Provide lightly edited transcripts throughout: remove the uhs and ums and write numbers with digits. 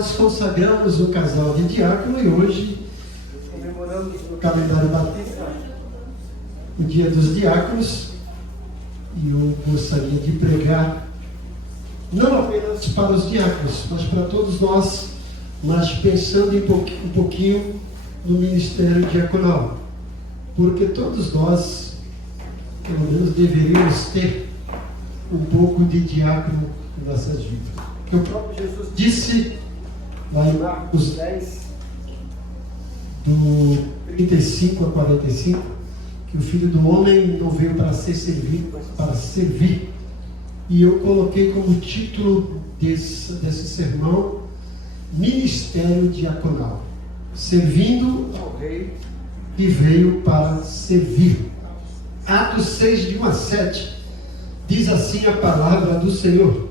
nós consagramos o casal de diácono e hoje comemoramos no calendário batista o Dia dos Diáconos. E eu gostaria de pregar não apenas para os diáconos, mas para todos nós, mas pensando um pouquinho no ministério diaconal, porque todos nós, pelo menos, deveríamos ter um pouco de diácono em nossas vidas. Que o próprio Jesus disse lá em Marcos 10, do 35 a 45, que o Filho do Homem não veio para ser servido, mas para servir. E eu coloquei como título desse sermão, Ministério Diaconal, servindo ao Rei que veio para servir. Atos 6, de 1 a 7, diz assim a palavra do Senhor: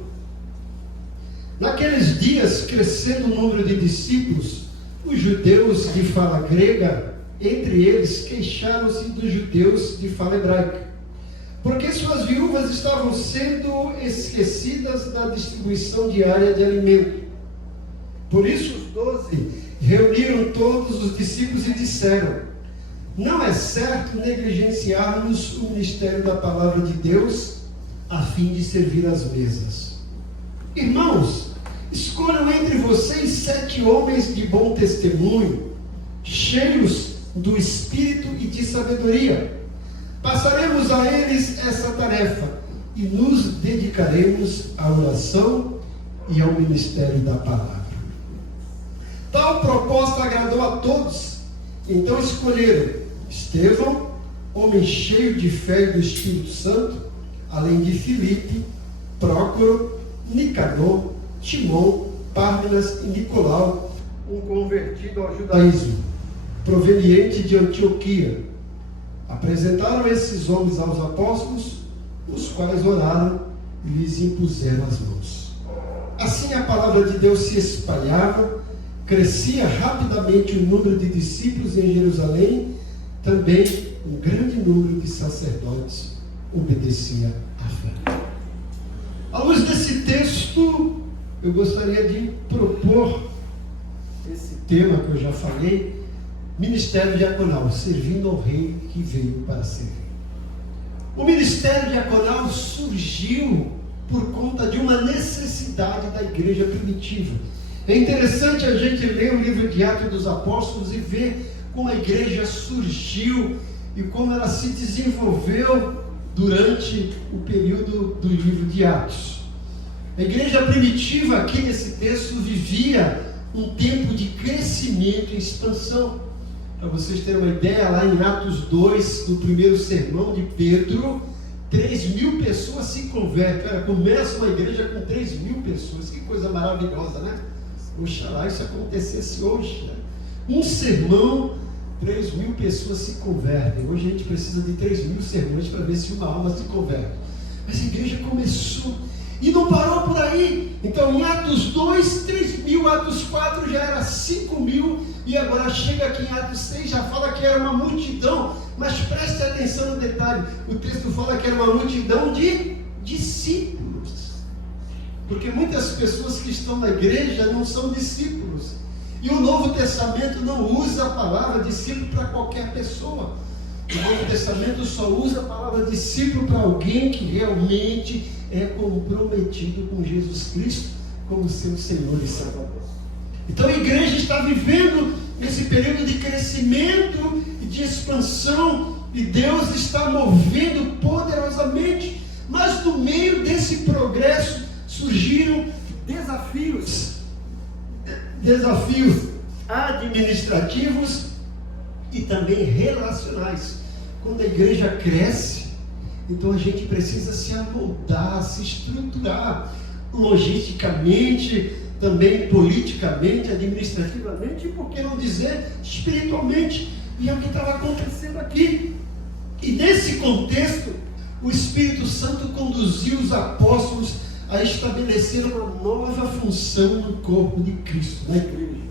Naqueles dias, crescendo o número de discípulos, os judeus de fala grega, entre eles, queixaram-se dos judeus de fala hebraica, porque suas viúvas estavam sendo esquecidas da distribuição diária de alimento. Por isso os 12 reuniram todos os discípulos e disseram: não é certo negligenciarmos o ministério da palavra de Deus a fim de servir às mesas. Irmãos, escolham entre vocês 7 homens de bom testemunho, cheios do Espírito e de sabedoria. Passaremos a eles essa tarefa e nos dedicaremos à oração e ao ministério da palavra. Tal proposta agradou a todos. Então escolheram Estevão, homem cheio de fé e do Espírito Santo, além de Filipe, Prócoro, Nicanor, Timão, Pármenas e Nicolau, um convertido ao judaísmo, proveniente de Antioquia. Apresentaram esses homens aos apóstolos, os quais oraram e lhes impuseram as mãos. Assim a palavra de Deus se espalhava, crescia rapidamente o número de discípulos em Jerusalém, também um grande número de sacerdotes obedecia à fé. À luz desse texto, eu gostaria de propor esse tema que eu já falei, Ministério Diaconal, servindo ao Rei que veio para servir. O Ministério Diaconal surgiu por conta de uma necessidade da igreja primitiva. É interessante a gente ler o livro de Atos dos Apóstolos e ver como a igreja surgiu e como ela se desenvolveu durante o período do livro de Atos. A igreja primitiva, aqui nesse texto, vivia um tempo de crescimento e expansão. Para vocês terem uma ideia, lá em Atos 2, no primeiro sermão de Pedro, 3.000 pessoas se convertem. Começa uma igreja com 3.000 pessoas, que coisa maravilhosa, né? Oxalá isso acontecesse hoje, né? Um sermão, 3.000 pessoas se convertem. Hoje a gente precisa de 3.000 sermões para ver se uma alma se converte. Mas a igreja começou e não parou por aí. Então em Atos 2, 3.000, Atos 4 já era 5.000, e agora chega aqui em Atos 6, já fala que era uma multidão. Mas preste atenção no detalhe, o texto fala que era uma multidão de discípulos, porque muitas pessoas que estão na igreja não são discípulos, e o Novo Testamento não usa a palavra discípulo para qualquer pessoa. O Novo Testamento só usa a palavra discípulo para alguém que realmente é comprometido com Jesus Cristo como seu Senhor e Salvador. Então a igreja está vivendo esse período de crescimento e de expansão, e Deus está movendo poderosamente, mas no meio desse progresso surgiram desafios administrativos e também relacionais. Quando a igreja cresce, então a gente precisa se amoldar, se estruturar logisticamente, também politicamente, administrativamente, e por que não dizer espiritualmente. E é o que estava acontecendo aqui. E nesse contexto, o Espírito Santo conduziu os apóstolos a estabelecer uma nova função no corpo de Cristo, na igreja.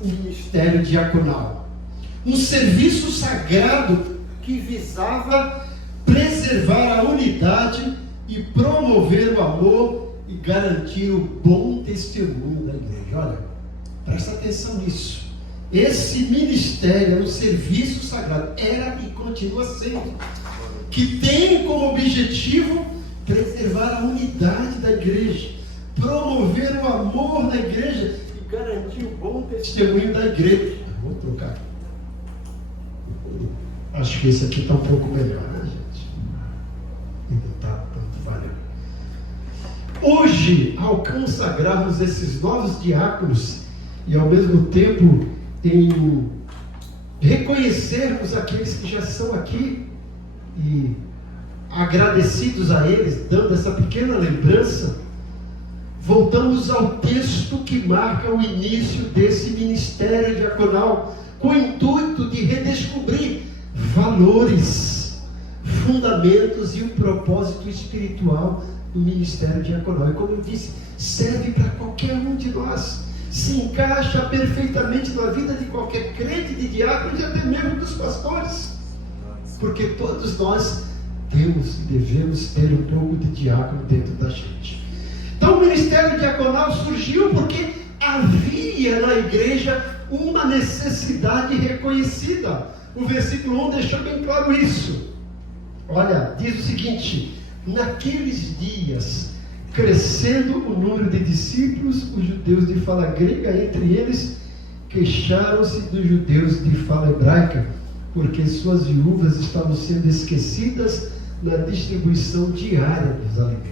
O ministério diaconal. Um serviço sagrado que visava preservar a unidade e promover o amor e garantir o bom testemunho da igreja. Olha, Presta atenção nisso. Esse ministério era um serviço sagrado, era e continua sendo, que tem como objetivo preservar a unidade da igreja, promover o amor na igreja e garantir o bom testemunho da igreja. Vou trocar. Acho que esse aqui está um pouco melhor, né, gente? Não está tanto valendo. Hoje, ao consagrarmos esses novos diáconos e ao mesmo tempo em reconhecermos aqueles que já são aqui e agradecidos a eles, dando essa pequena lembrança, voltamos ao texto que marca o início desse ministério diaconal, com o intuito de redescobrir valores, fundamentos e o propósito espiritual do ministério diaconal. E como eu disse, serve para qualquer um de nós, se encaixa perfeitamente na vida de qualquer crente, de diácono e até mesmo dos pastores, porque todos nós temos e devemos ter um pouco de diácono dentro da gente. Então o ministério diaconal surgiu porque havia na igreja uma necessidade reconhecida. O versículo 1 deixou bem claro isso. Olha, diz o seguinte: naqueles dias, crescendo o número de discípulos, os judeus de fala grega, entre eles, queixaram-se dos judeus de fala hebraica, porque suas viúvas estavam sendo esquecidas na distribuição diária dos alimentos.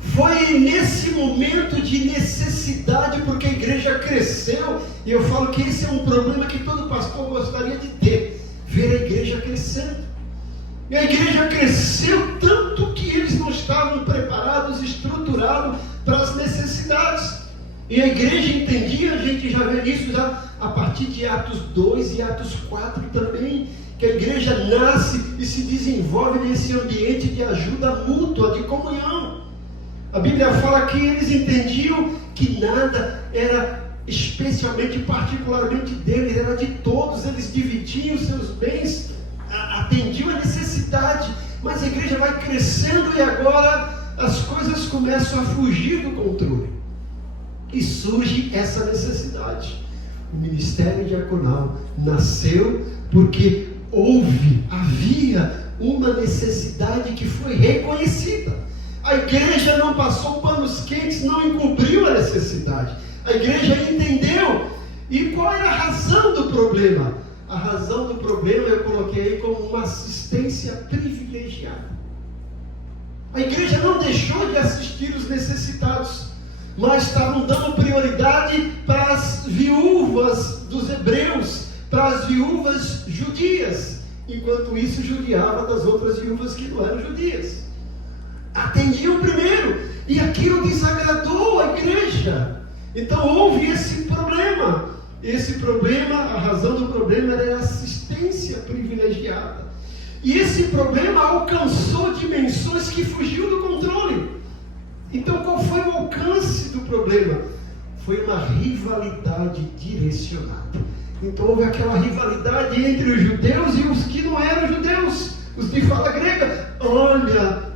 Foi nesse momento de necessidade, porque a igreja cresceu, e eu falo que esse é um problema que todo pastor gostaria de ter, ver a igreja crescendo. E a igreja cresceu tanto que eles não estavam preparados, estruturados para as necessidades. E a igreja entendia, a gente já vê isso já a partir de Atos 2 e Atos 4 também, que a igreja nasce e se desenvolve nesse ambiente de ajuda mútua, de comunhão. A Bíblia fala que eles entendiam que nada era especialmente, particularmente deles, era de todos, eles dividiam seus bens, atendiam a necessidade, mas a igreja vai crescendo e agora as coisas começam a fugir do controle. E surge essa necessidade. O ministério diaconal nasceu porque havia uma necessidade que foi reconhecida. A igreja não passou panos quentes, não encobriu a necessidade. A igreja entendeu. E qual era a razão do problema? A razão do problema eu coloquei aí como uma assistência privilegiada. A igreja não deixou de assistir os necessitados, mas estavam dando prioridade para as viúvas dos hebreus, para as viúvas judias, enquanto isso judiava das outras viúvas que não eram judias. Atendiam primeiro, e aquilo desagradou a igreja. Então houve esse problema. Esse problema, a razão do problema era a assistência privilegiada. E esse problema alcançou dimensões que fugiu do controle. Então qual foi o alcance do problema? Foi uma rivalidade direcionada. Então houve aquela rivalidade entre os judeus e os que não eram judeus, os de fala grega. Olha,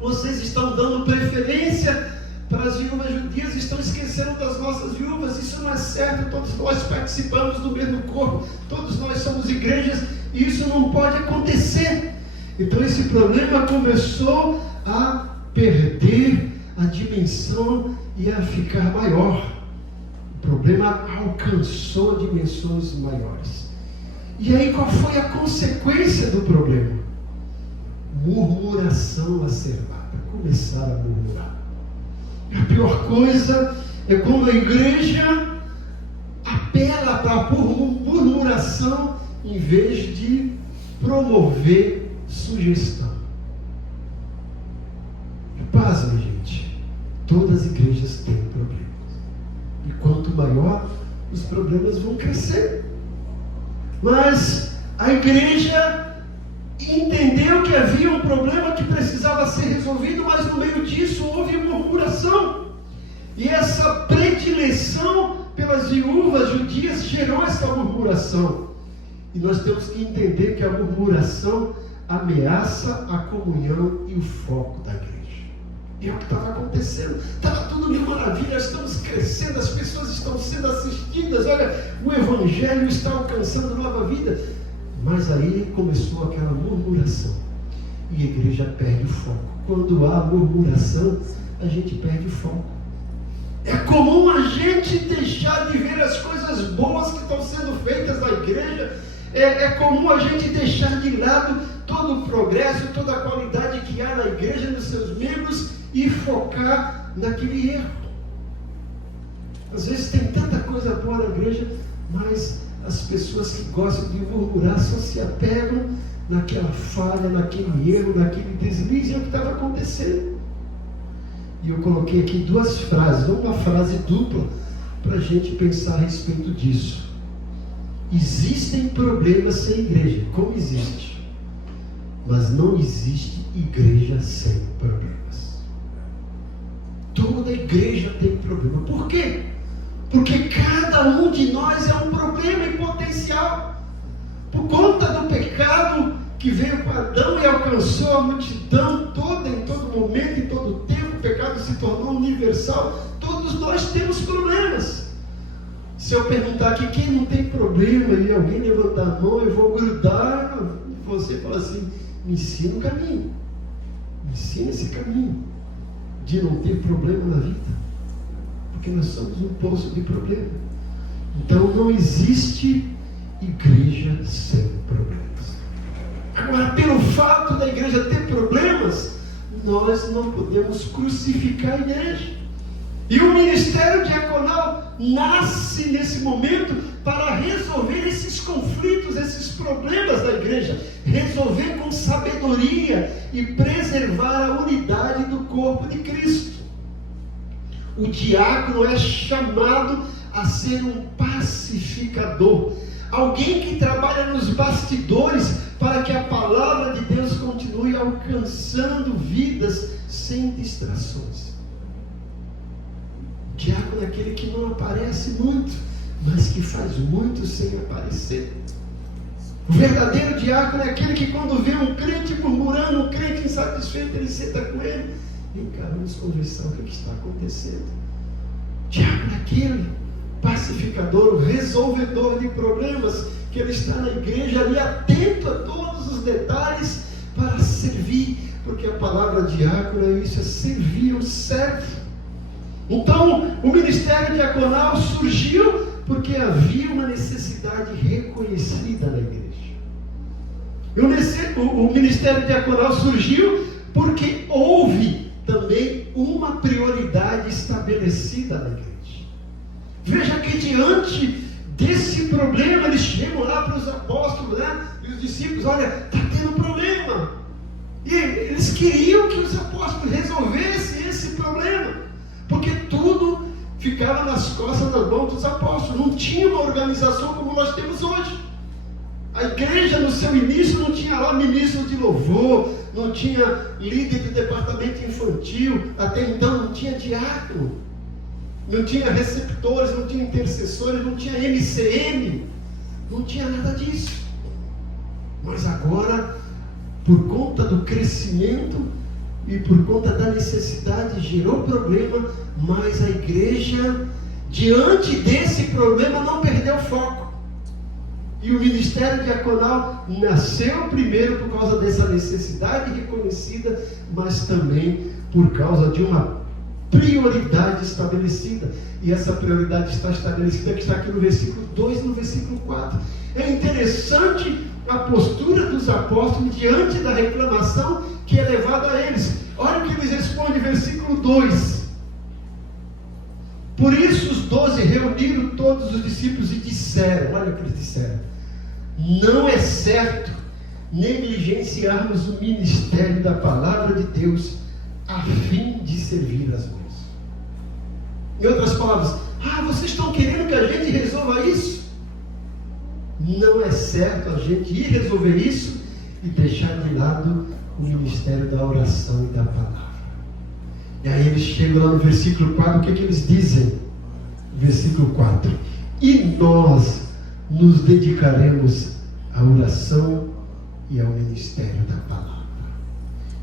vocês estão dando preferência para as viúvas judias, estão esquecendo das nossas viúvas. Isso não é certo, todos nós participamos do mesmo corpo, todos nós somos igrejas, e isso não pode acontecer. Então esse problema começou a perder a dimensão e a ficar maior. O problema alcançou dimensões maiores. E aí qual foi a consequência do problema? Murmuração acerbada. Começaram a murmurar. A pior coisa é como a igreja apela para a murmuração em vez de promover sugestão. Pasmem, gente, todas as igrejas têm problemas. E quanto maior, os problemas vão crescer. Mas a igreja entendeu que havia um problema que precisava ser resolvido, mas no meio disso houve murmuração. E essa predileção pelas viúvas judias gerou essa murmuração. E nós temos que entender que a murmuração ameaça a comunhão e o foco da igreja. E é o que estava acontecendo. Estava tudo mil maravilhas, estamos crescendo, as pessoas estão sendo assistidas, olha, o Evangelho está alcançando nova vida. Mas aí começou aquela murmuração. E a igreja perde o foco. Quando há murmuração, a gente perde o foco. É comum a gente deixar de ver as coisas boas que estão sendo feitas na igreja. É comum a gente deixar de lado todo o progresso, toda a qualidade que há na igreja, nos seus membros, e focar naquele erro. Às vezes tem tanta coisa boa na igreja, mas as pessoas que gostam de murmurar só se apegam naquela falha, naquele erro, naquele deslize. É o que estava acontecendo. E eu coloquei aqui duas frases, uma frase dupla, para a gente pensar a respeito disso. Existem problemas sem igreja, como existe, mas não existe igreja sem problemas. Toda igreja tem problema. Por quê? Porque cada um de nós é um problema em potencial. Por conta do pecado que veio com Adão e alcançou a multidão toda, em todo momento, em todo tempo, o pecado se tornou universal. Todos nós temos problemas. Se eu perguntar aqui quem não tem problema e alguém levantar a mão, eu vou grudar e você fala assim: me ensina o caminho, me ensina esse caminho de não ter problema na vida, porque nós somos um poço de problema. Então não existe igreja sem problemas. Agora, pelo fato da igreja ter problemas, nós não podemos crucificar a igreja. E o ministério diaconal nasce nesse momento para resolver esses conflitos, esses problemas da igreja, resolver com sabedoria e preservar a unidade do corpo de Cristo. O diácono é chamado a ser um pacificador, alguém que trabalha nos bastidores para que a palavra de Deus continue alcançando vidas sem distrações. O diácono é aquele que não aparece muito, mas que faz muito sem aparecer. O verdadeiro diácono é aquele que, quando vê um crente murmurando, um crente insatisfeito, ele senta com ele: vem cá, vamos conversar, o que está acontecendo? O diácono é aquele pacificador, o resolvedor de problemas, que ele está na igreja ali atento a todos os detalhes para servir, porque a palavra diácono é isso, é servir, o servo. Então, o ministério diaconal surgiu porque havia uma necessidade reconhecida na igreja. O ministério diaconal surgiu porque houve também uma prioridade estabelecida na igreja. Veja que diante desse problema, eles chegam lá para os apóstolos, e os discípulos: olha, está tendo problema. E eles queriam que os apóstolos resolvessem esse problema, porque tudo ficava nas costas, nas mãos dos apóstolos. Não tinha uma organização como nós temos hoje. A igreja, no seu início, não tinha lá ministro de louvor, não tinha líder de departamento infantil, até então não tinha diácono, não tinha receptores, não tinha intercessores, não tinha MCM, não tinha nada disso. Mas agora, por conta do crescimento e por conta da necessidade, gerou problema, mas a igreja, diante desse problema, não perdeu foco. E o ministério diaconal nasceu primeiro por causa dessa necessidade reconhecida, mas também por causa de uma prioridade estabelecida. E essa prioridade está estabelecida, que está aqui no versículo 2 e no versículo 4. É interessante a postura dos apóstolos diante da reclamação que é levada a eles. Olha o que eles respondem, versículo 2. Por isso os 12 reuniram todos os discípulos e disseram, olha o que eles disseram: não é certo negligenciarmos o ministério da palavra de Deus a fim de servir as mãos. Em outras palavras, vocês estão querendo que a gente resolva isso? Não é certo a gente ir resolver isso e deixar de lado o ministério da oração e da palavra. E aí eles chegam lá no versículo 4, o que eles dizem? Versículo 4: e nós nos dedicaremos à oração e ao ministério da palavra.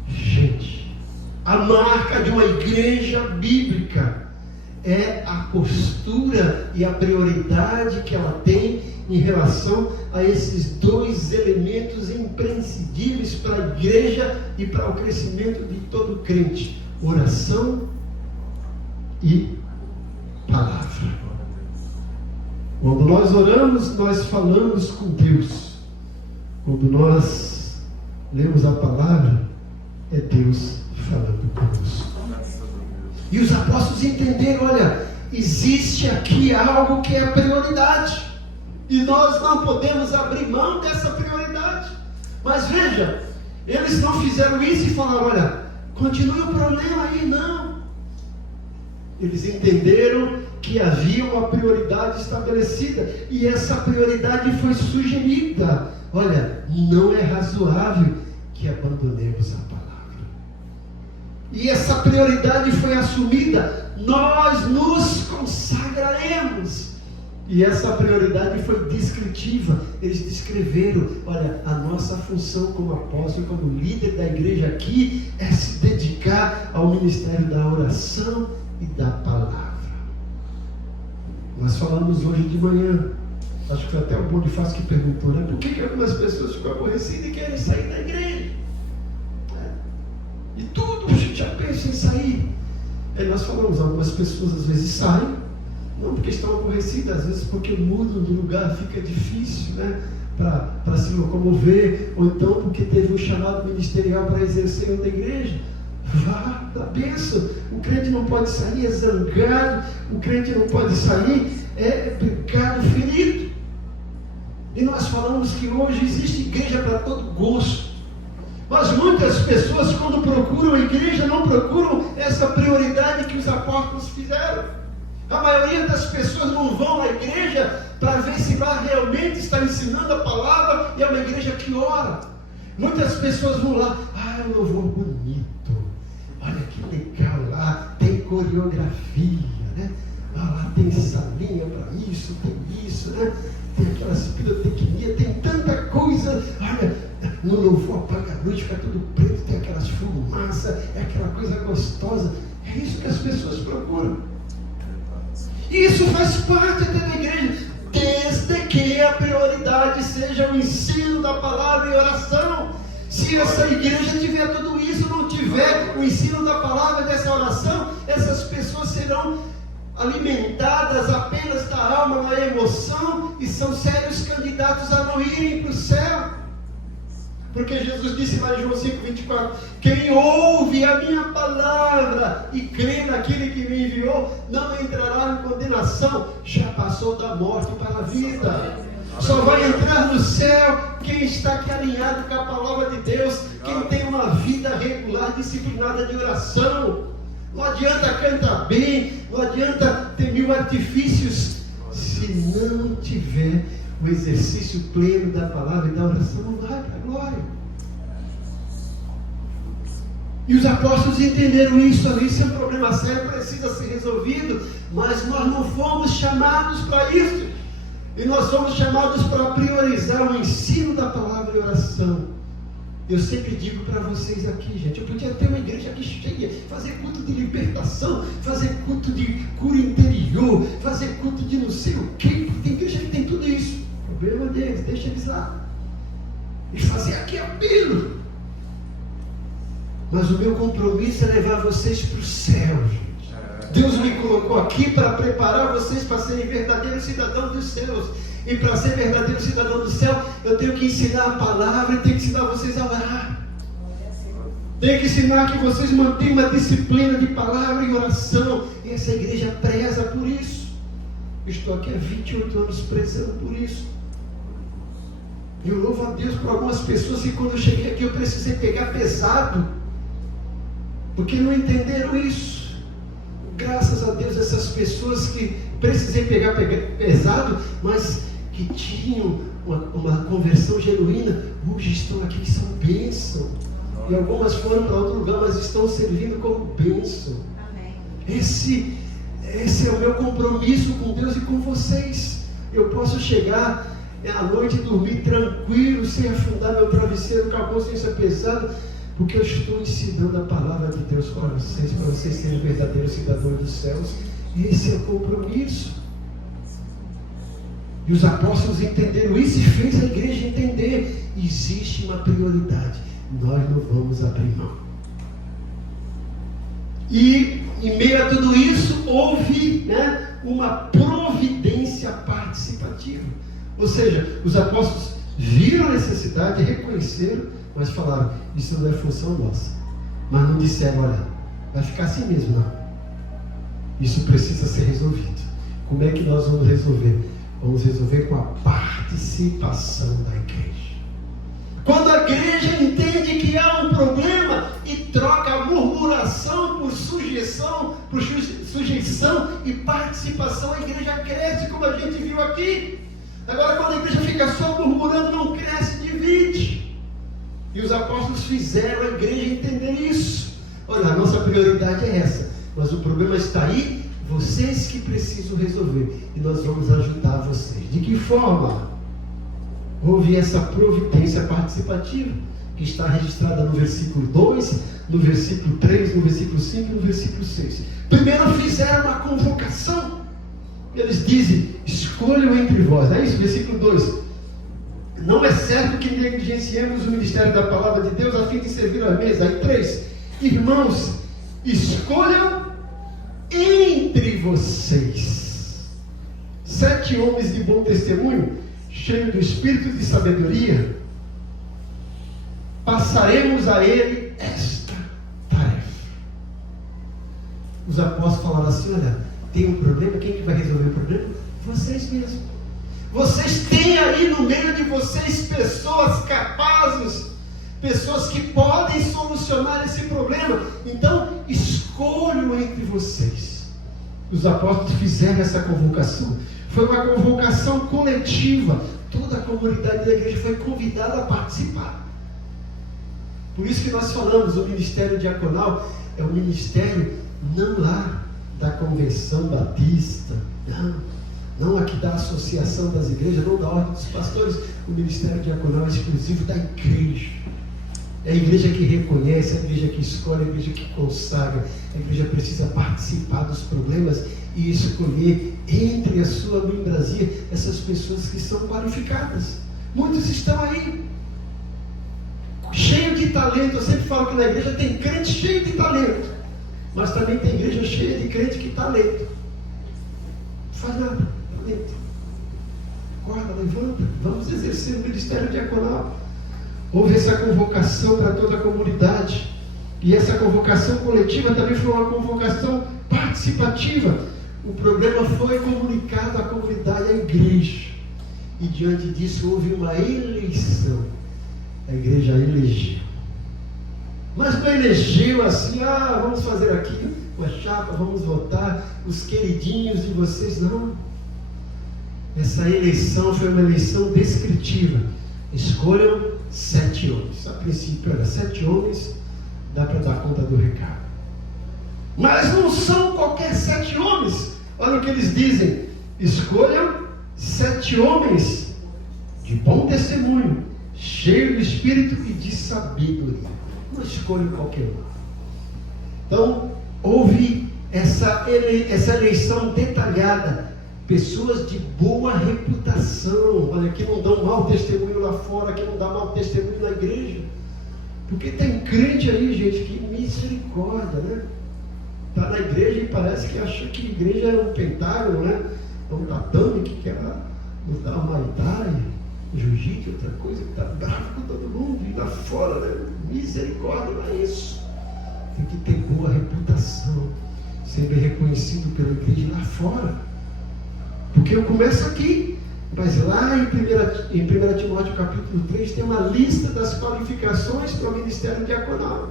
Gente, A marca de uma igreja bíblica é a postura e a prioridade que ela tem em relação a esses dois elementos imprescindíveis para a igreja e para o crescimento de todo crente: oração e palavra. Quando nós oramos, nós falamos com Deus. Quando nós lemos a palavra, é Deus falando conosco. E os apóstolos entenderam: olha, existe aqui algo que é a prioridade, e nós não podemos abrir mão dessa prioridade. Mas veja, eles não fizeram isso e falaram: olha, continue o problema aí. Não. Eles entenderam que havia uma prioridade estabelecida, e essa prioridade foi sugerida: olha, não é razoável que abandonemos a palavra. E essa prioridade foi assumida: nós nos consagraremos. E essa prioridade foi descritiva. Eles descreveram: olha, a nossa função como apóstolo, como líder da igreja aqui, é se dedicar ao ministério da oração e da palavra. Nós falamos hoje de manhã, acho que foi até o Bonifácio que perguntou, né? Por que algumas pessoas ficam aborrecidas e querem sair da igreja? E tudo a gente já pensa em sair. Aí nós falamos: algumas pessoas às vezes saem, não porque estão aborrecidas, às vezes porque mudam de lugar, fica difícil, né? Para se locomover, ou então porque teve um chamado ministerial para exercer outra igreja. Vá, da bênção. O crente não pode sair é zangado, o crente não pode sair é pecado ferido. E nós falamos que hoje existe igreja para todo gosto. Mas muitas pessoas, quando procuram a igreja, não procuram essa prioridade que os apóstolos fizeram. A maioria das pessoas não vão à igreja para ver se lá realmente está ensinando a palavra e é uma igreja que ora. Muitas pessoas vão lá: ah, um louvor bonito, olha que legal lá, tem coreografia, né? Ah, lá tem salinha para isso, tem isso, né? Tem aquelas pirotecnia, tem tanta coisa. Olha, no louvor apaga a luz, fica tudo preto, tem aquelas fumaças, é aquela coisa gostosa. É isso que as pessoas procuram. E isso faz parte até da igreja, desde que a prioridade seja o ensino da palavra e oração. Se essa igreja tiver tudo isso, não tiver o ensino da palavra, dessa oração, essas pessoas serão alimentadas apenas da alma, na emoção, e são sérios candidatos a não irem para o céu. Porque Jesus disse lá em João 5,24: quem ouve a minha palavra e crê naquele que me enviou, não entrará em condenação, já passou da morte para a vida. Só vai entrar no céu quem está aqui alinhado com a palavra de Deus, quem tem uma vida regular, disciplinada de oração. Não adianta cantar bem, não adianta ter mil artifícios, se não tiver o exercício pleno da palavra e da oração, não vai para a glória. E os apóstolos entenderam isso ali. Isso é um problema sério, precisa ser resolvido, mas nós não fomos chamados para isso, e nós fomos chamados para priorizar o ensino da palavra e oração. Eu sempre digo para vocês aqui, gente, eu podia ter uma igreja aqui cheia, fazer culto de libertação, fazer culto de cura interior, fazer culto de não sei o quê. Tem igreja que tem tudo isso. O problema deles, deixa eles lá. E fazer aqui apelo. Mas o meu compromisso é levar vocês para o céu, gente. Deus me colocou aqui para preparar vocês para serem verdadeiros cidadãos dos céus. E para ser verdadeiro cidadão do céu, eu tenho que ensinar a palavra e tenho que ensinar vocês a orar. Tenho que ensinar que vocês mantenham uma disciplina de palavra e oração. E essa igreja preza por isso. Eu estou aqui há 28 anos prezando por isso. E eu louvo a Deus por algumas pessoas que quando eu cheguei aqui eu precisei pegar pesado, porque não entenderam isso. Graças a Deus, essas pessoas que precisei pegar pesado, mas que tinham uma conversão genuína, hoje estão aqui que são bênção. E algumas foram para outro lugar, mas estão servindo como bênção. Esse é o meu compromisso com Deus e com vocês. Eu posso chegar à noite e dormir tranquilo, sem afundar meu travesseiro com a consciência pesada, Porque eu estou ensinando a palavra de Deus para vocês serem verdadeiros cidadãos dos céus. E esse é o compromisso. E os apóstolos entenderam isso e fez a igreja entender. Existe uma prioridade. Nós não vamos abrir mão. E em meio a tudo isso, houve uma providência participativa. Ou seja, os apóstolos viram a necessidade, reconheceram, mas falaram, isso não é função nossa. Mas não disseram, olha, vai ficar assim mesmo, não. Isso precisa ser resolvido. Como é que nós vamos resolver? Vamos resolver com a participação da igreja. Quando a igreja entende que há um problema e troca a murmuração por sujeição e participação, a igreja cresce, como a gente viu aqui. Agora, quando a igreja fica só murmurando, não cresce, divide. E os apóstolos fizeram a igreja entender isso. Olha, a nossa prioridade é essa, mas o problema está aí, vocês que precisam resolver, e nós vamos ajudar vocês. De que forma? Houve essa providência participativa, que está registrada no versículo 2, no versículo 3, no versículo 5 e no versículo 6. Primeiro fizeram uma convocação. Eles dizem, escolham entre vós. É isso, versículo 2. Não é certo que negligenciemos o ministério da palavra de Deus a fim de servir à mesa. Aí 3. Irmãos, escolham entre vocês 7 homens de bom testemunho, cheios do espírito de sabedoria. Passaremos a ele esta tarefa. Os apóstolos falaram assim, olha, tem um problema, quem que vai resolver o problema? Vocês mesmos. Vocês têm aí no meio de vocês pessoas capazes, pessoas que podem solucionar esse problema. Então, escolham entre vocês. Os apóstolos fizeram essa convocação. Foi uma convocação coletiva. Toda a comunidade da igreja foi convidada a participar. Por isso que nós falamos, o ministério diaconal é um ministério não lá da convenção batista, não aqui da associação das igrejas, não da ordem dos pastores. O ministério diaconal é exclusivo da igreja. É a igreja que reconhece, a igreja que escolhe, a igreja que consagra. A igreja precisa participar dos problemas e escolher entre a sua membresia essas pessoas que são qualificadas. Muitos estão aí, cheios de talento. Eu sempre falo que na igreja tem crente cheio de talento, mas também tem igreja cheia de crente que talento. Não faz nada, talento. Acorda, levanta, vamos exercer o ministério diaconal. Houve essa convocação para toda a comunidade. E essa convocação coletiva também foi uma convocação participativa. O problema foi comunicado à comunidade, à igreja. E diante disso houve uma eleição. A igreja elegeu. Mas não elegeu assim, vamos fazer aqui uma chapa, vamos votar os queridinhos de vocês. Não. Essa eleição foi uma eleição descritiva. Escolham 7 homens. A princípio era 7 homens, dá para dar conta do recado. Mas não são qualquer 7 homens. Olha o que eles dizem. Escolham 7 homens de bom testemunho, cheio de espírito e de sabedoria. Não escolham qualquer um. Então, houve essa eleição detalhada. Pessoas de boa reputação. Olha, que não dão mau testemunho lá fora, que não dá mau testemunho na igreja. Porque tem crente aí, gente, que misericórdia, né? Está na igreja e parece que acha que a igreja é um pentágono, né? É um tatame que quer mudar uma Muay, jiu-jitsu, outra coisa, que está bravo com todo mundo. E lá fora, né? Misericórdia, não é isso. Tem que ter boa reputação, ser bem reconhecido pela igreja lá fora. Porque eu começo aqui, mas lá em 1 Timóteo capítulo 3 tem uma lista das qualificações para o ministério diaconal.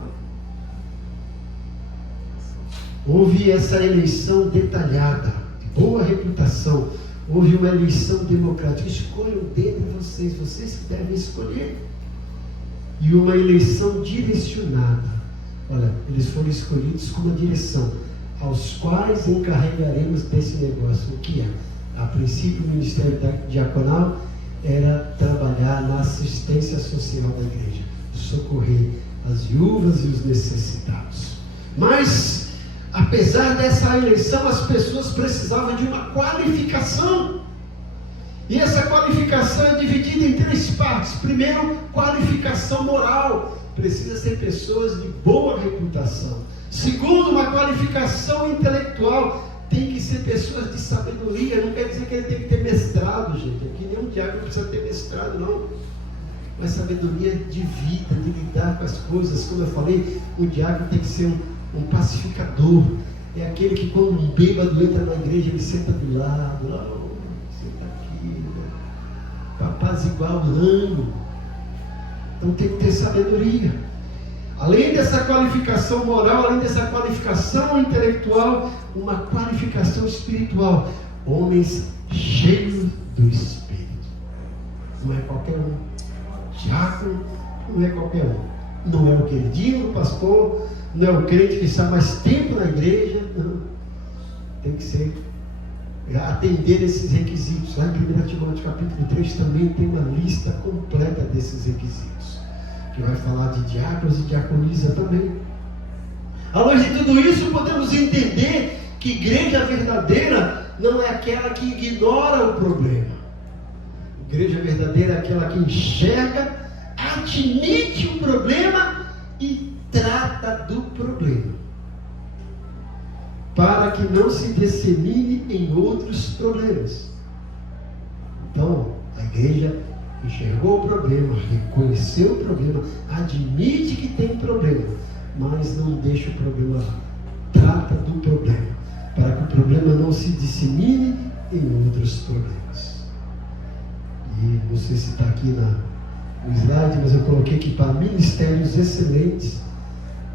Houve essa eleição detalhada, boa reputação. Houve uma eleição democrática. Escolham dentre vocês que devem escolher. E uma eleição direcionada. Olha, eles foram escolhidos com uma direção, aos quais encarregaremos desse negócio. O que é? A princípio, o ministério diaconal era trabalhar na assistência social da igreja, socorrer as viúvas e os necessitados. Mas, apesar dessa eleição, as pessoas precisavam de uma qualificação. E essa qualificação é dividida em 3 partes. Primeiro, qualificação moral. Precisa ser pessoas de boa reputação. Segundo, uma qualificação intelectual. Tem que ser pessoas de sabedoria. Não quer dizer que ele tem que ter mestrado, gente. Aqui nenhum diácono precisa ter mestrado, não. Mas sabedoria de vida, de lidar com as coisas. Como eu falei, o diácono tem que ser um pacificador. É aquele que quando um bêbado entra na igreja, ele senta do lado. Oh, senta aqui, né? Para apaziguar-o. Então tem que ter sabedoria. Além dessa qualificação moral, além dessa qualificação intelectual, uma qualificação espiritual. Homens cheios do Espírito. Não é qualquer um. Diácono não é qualquer um. Não é o queridinho do pastor, não é o crente que está mais tempo na igreja. Não. Tem que ser, atender esses requisitos. Lá em 1 Timóteo capítulo 3 também tem uma lista completa desses requisitos, que vai falar de diáconos e diaconisa também. À luz de tudo isso, podemos entender que igreja verdadeira não é aquela que ignora o problema. Igreja verdadeira é aquela que enxerga, admite o problema e trata do problema, para que não se dissemine em outros problemas. Então, a igreja enxergou o problema, reconheceu o problema, admite que tem problema, mas não deixa o problema lá. Trata do problema, para que o problema não se dissemine em outros problemas. E não sei se está aqui no slide, mas eu coloquei que para ministérios excelentes,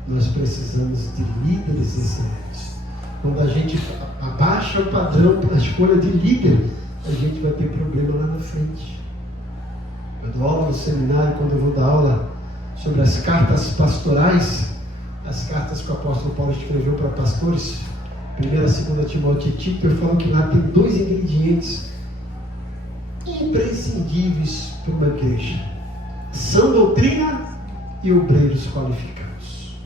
nós precisamos de líderes excelentes. Quando a gente abaixa o padrão para a escolha de líder, a gente vai ter problema lá na frente. Eu dou aula no seminário, quando eu vou dar aula sobre as cartas pastorais, as cartas que o apóstolo Paulo escreveu para pastores, 1ª e 2ª Timóteo e Tito, eu falo que lá tem 2 ingredientes imprescindíveis para uma igreja: sã doutrina e obreiros qualificados.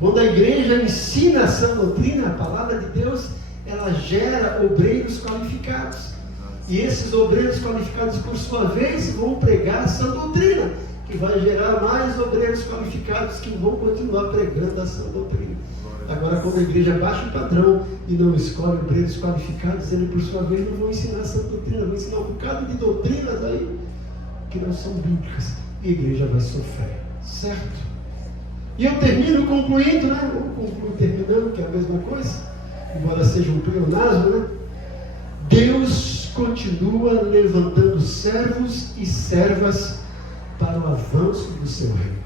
Quando a igreja ensina a sã doutrina, a palavra de Deus, ela gera obreiros qualificados. E esses obreiros qualificados, por sua vez, vão pregar a sã doutrina, que vai gerar mais obreiros qualificados que vão continuar pregando a sã doutrina. Agora, quando a igreja baixa o padrão e não escolhe obreiros qualificados, ele, por sua vez, não vão ensinar essa doutrina, vão ensinar um bocado de doutrinas aí que não são bíblicas. E a igreja vai sofrer, certo? E eu termino concluindo, né? Eu concluo terminando, que é a mesma coisa, embora seja um pleonasmo, né? Deus continua levantando servos e servas para o avanço do seu reino.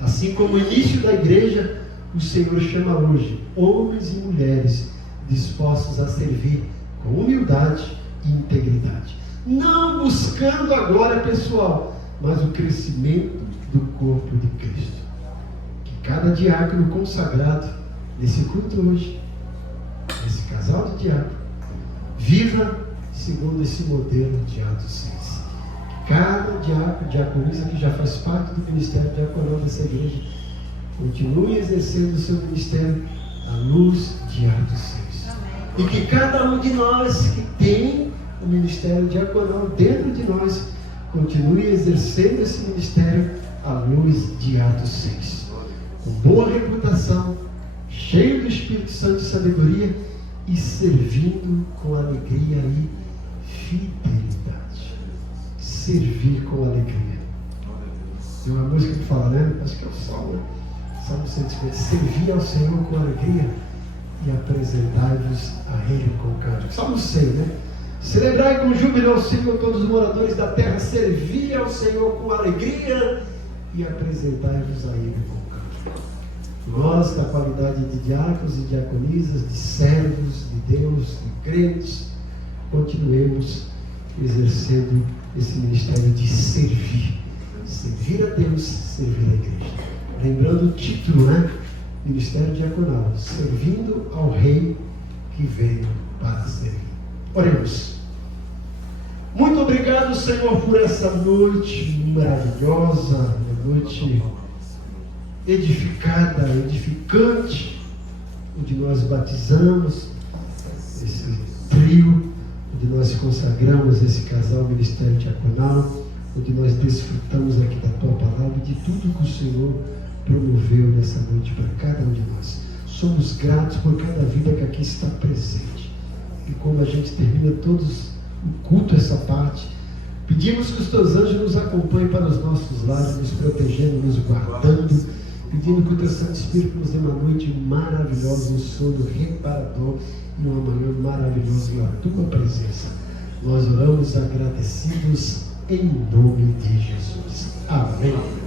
Assim como o início da igreja, o Senhor chama hoje homens e mulheres dispostos a servir com humildade e integridade, não buscando a glória pessoal, mas o crescimento do corpo de Cristo. Que cada diácono consagrado nesse culto hoje, esse casal de diácono, viva segundo esse modelo de Atos 6. Que cada diácono, diaconisa que já faz parte do ministério diaconal dessa igreja, continue exercendo o seu ministério à luz de Atos 6. E que cada um de nós que tem o ministério diaconal dentro de nós, continue exercendo esse ministério à luz de Atos 6. Com boa reputação, cheio do Espírito Santo e sabedoria, e servindo com alegria e fidelidade. Servir com alegria. Tem uma música que fala, né? Acho que é o Salmo, né? Salmo 150. Servir ao Senhor com alegria e apresentai-vos a Ele com cântico. Salmo 100, né? Celebrai com júbilo ao Senhor todos os moradores da terra. Servir ao Senhor com alegria e apresentai-vos a Ele com cântico. Nós, da qualidade de diáconos e diaconisas, de servos de Deus, de crentes, continuemos exercendo esse ministério de servir. Servir a Deus, servir a igreja. Lembrando o título, né? Ministério diaconal, servindo ao Rei que veio para servir. Oremos. Muito obrigado, Senhor, por essa noite maravilhosa, uma noite edificada, edificante, onde nós batizamos esse trio, onde nós consagramos esse casal ministério diaconal, onde nós desfrutamos aqui da Tua palavra e de tudo que o Senhor promoveu nessa noite para cada um de nós. Somos gratos por cada vida que aqui está presente. E como a gente termina todos o culto, essa parte, pedimos que os Teus anjos nos acompanhem para os nossos lares, nos protegendo, nos guardando, pedindo que o Teu Santo Espírito nos dê uma noite maravilhosa, um sono reparador e uma manhã maravilhosa na Tua presença. Nós oramos agradecidos em nome de Jesus. Amém.